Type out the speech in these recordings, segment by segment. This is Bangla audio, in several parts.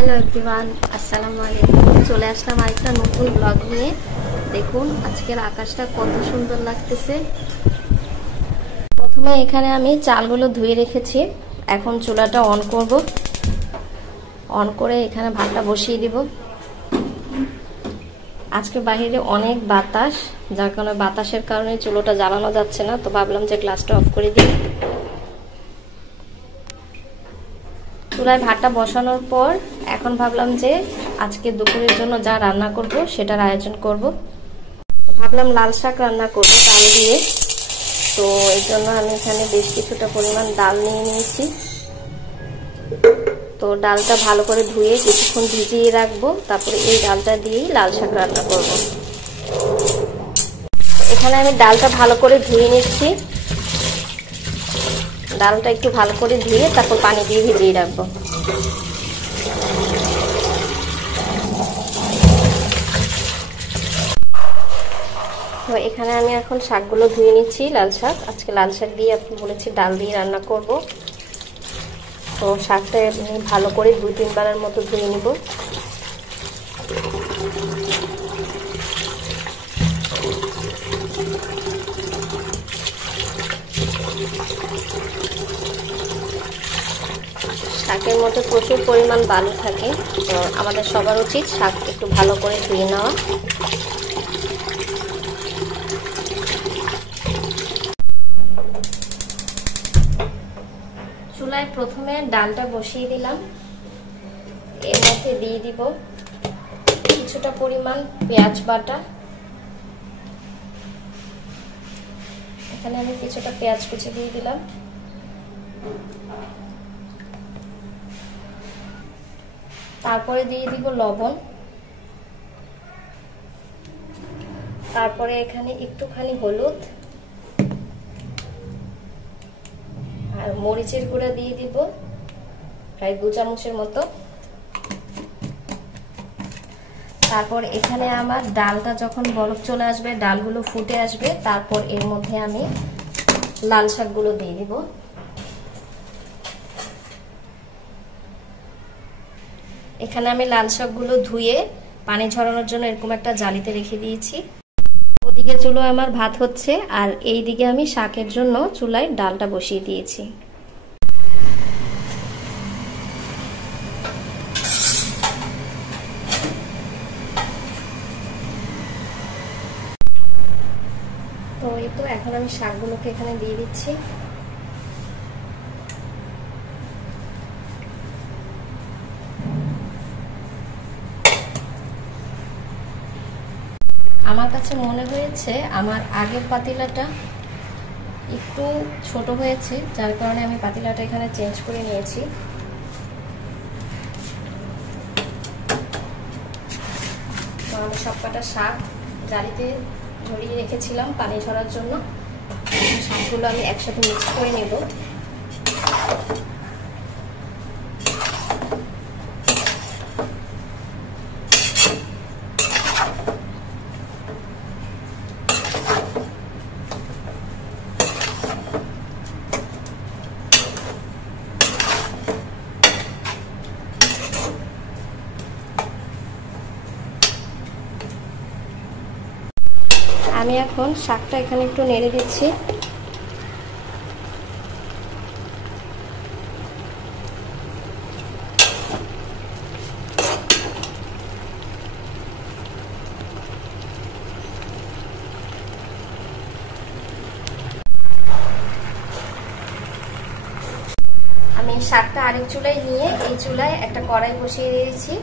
হ্যালো এভরিওয়ান, আসসালামু আলাইকুম। চলে আসলাম আরেকটা নতুন ব্লগ নিয়ে। দেখুন আজকের আকাশটা কত সুন্দর লাগতেছে। প্রথমে এখানে আমি চালগুলো ধুয়ে রেখেছি। এখন চুলাটা অন করব। অন করে এখানে ভাতটা বসিয়ে দিব। আজকে বাইরে অনেক বাতাস, যার কারণে বাতাসের কারণে চুলোটা জ্বালানো যাচ্ছে না, তো ভাবলাম যে গ্যাসটা অফ করে দিই। চুলায় ভাতটা বসানোর পর এখন ভাবলাম যে আজকে দুপুরের জন্য যা রান্না করব সেটার আয়োজন করব। ভাবলাম লাল শাক রান্না করব ডাল দিয়ে। তো এই জন্য আমি এখানে বেশ কিছুটা পরিমাণ ডাল নিয়ে নিয়েছি। তো ডালটা ভালো করে ধুয়ে কিছুক্ষণ ভিজিয়ে রাখবো, তারপরে এই ডালটা দিয়েই লাল শাক রান্না করব। এখানে আমি ডালটা ভালো করে ধুয়ে নিচ্ছি। ডালটা একটু ভালো করে ধুয়ে তারপর পানি দিয়ে ভিজিয়ে রাখবো। তো এখানে আমি এখন শাকগুলো ধুয়ে নিচ্ছি। লাল শাক, আজকে লাল শাক দিয়ে আপনি বলেছি ডাল দিয়ে রান্না করব। তো শাকটা আমি ভালো করে 2-3 বারের মতো ধুয়ে নিব। শাকের মধ্যে প্রচুর পরিমাণ বালু থাকে, তো আমাদের সবার উচিত শাক একটু ভালো করে ধুয়ে নেওয়া। চুলায় প্রথমে ডালটা বসিয়ে দিলাম। এর মধ্যে দিয়ে দিব কিছুটা পরিমাণ পেঁয়াজ বাটা। এখানে আমি কিছুটা পেঁয়াজ কুচি দিয়ে দিলাম। তারপরে দিয়ে দিব লবণ। তারপরে এখানে একটুখানি হলুদ আর মরিচের গুঁড়া দিয়ে দিব প্রায় 2 চামচের মতো। তারপর এখানে আমার ডালটা যখন বলক চলে আসবে, ডালগুলো ফুটে আসবে, তারপর এর মধ্যে আমি লাল শাকগুলো দিয়ে দিব। এখানে আমি লাল শাকগুলো ধুয়ে পানি ঝরানোর জন্য এরকম একটা জালিতে রেখে দিয়েছি। ওদিকে চুলোয় আমার ভাত হচ্ছে, আর এই দিকে আমি শাকের জন্য চুলায় ডালটা বসিয়ে দিয়েছি। তো এই তো এখন আমি শাকগুলোকে এখানে দিয়ে দিচ্ছি। আমার কাছে মনে হয়েছে আমার আগের পাতিলাটা একটু ছোট হয়েছে, যার কারণে আমি পাতিলাটা এখানে চেঞ্জ করে নিয়েছি। তো আমি সবকটা শাক জালিতে ঝরিয়ে রেখেছিলাম পানি ঝরার জন্য। শাকগুলো আমি একসাথে মিক্স করে নেব। আমি এখন শাকটা এখানে একটু নেড়ে দিচ্ছি। আমি শাকটা আরেক চুলায় নিয়ে এই চুলায় একটা কড়াই বসিয়ে দিয়েছি।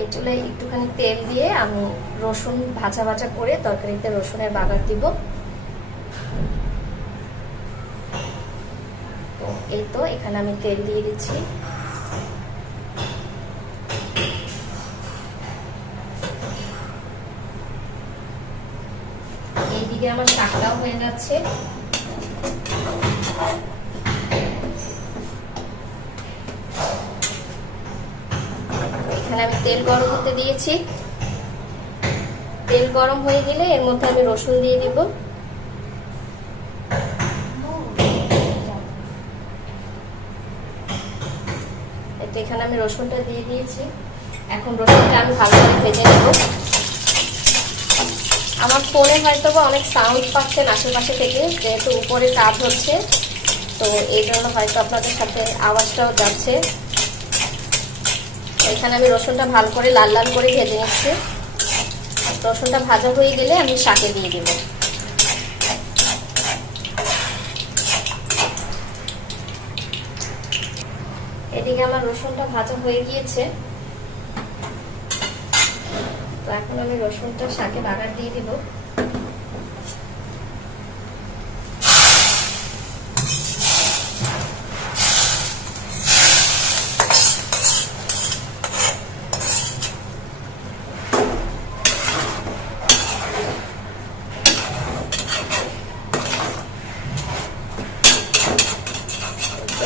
এই চুলায় একটুখানি তেল দিয়ে আমি রসুন ভাজা ভাজা করে তরকারিতে রসুনের বাগার দিব। তো এই তো এখানে আমি তেল দিয়ে দিচ্ছি। এইদিকে আমার শাকটাও হয়ে যাচ্ছে। এখানে আমি তেল গরম হতে দিয়েছি। তেল গরম হয়ে গেলে এর মধ্যে আমি রসুন দিয়ে দিব। এখানে এখানে আমি রসুনটা দিয়ে দিয়েছি। এখন রসুনটা আমি ভালো করে ভেজে নেব। আমার ফোনে হয়তো বা অনেক সাউন্ড পাচ্ছেন আশেপাশে থেকে, যেহেতু উপরে কাজ হচ্ছে, তো এই জন্য হয়তো আপনাদের সাথে আওয়াজটাও যাচ্ছে। এখানে আমি রসুনটা ভালো করে লাল লাল করে ভেজে নিচ্ছি। রসুনটা ভাজা হয়ে গেলে আমি শাকে দিয়ে দিব। এদিকে আমার রসুনটা ভাজা হয়ে গিয়েছে, তো এখন আমি রসুনটা শাকে বাগার দিয়ে দিব।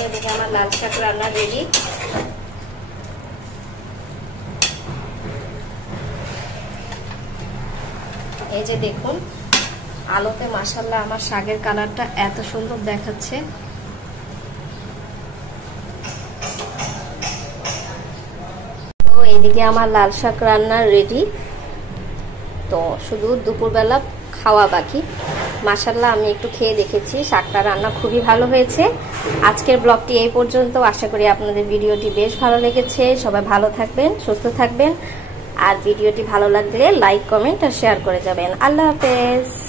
এদিকে আমার লাল শাক রান্না রেডি। এই যে দেখুন, আলোতে মাশাআল্লাহ আমার শাকের কালারটা এত সুন্দর দেখাচ্ছে। তো এইদিকে আমার লাল শাক রান্না রেডি। তো শুধু দুপুরবেলা খাওয়া বাকি। মাশাআল্লাহ আমি একটু খেয়ে দেখেছি, শাকটা রান্না খুবই ভালো হয়েছে। আজকের ব্লগটি এই পর্যন্ত। আশা করি আপনাদের ভিডিওটি বেশ ভালো লেগেছে। সবাই ভালো থাকবেন, সুস্থ থাকবেন। আর ভিডিওটি ভালো লাগলে লাইক, কমেন্ট আর শেয়ার করে যাবেন। আল্লাহ হাফেজ।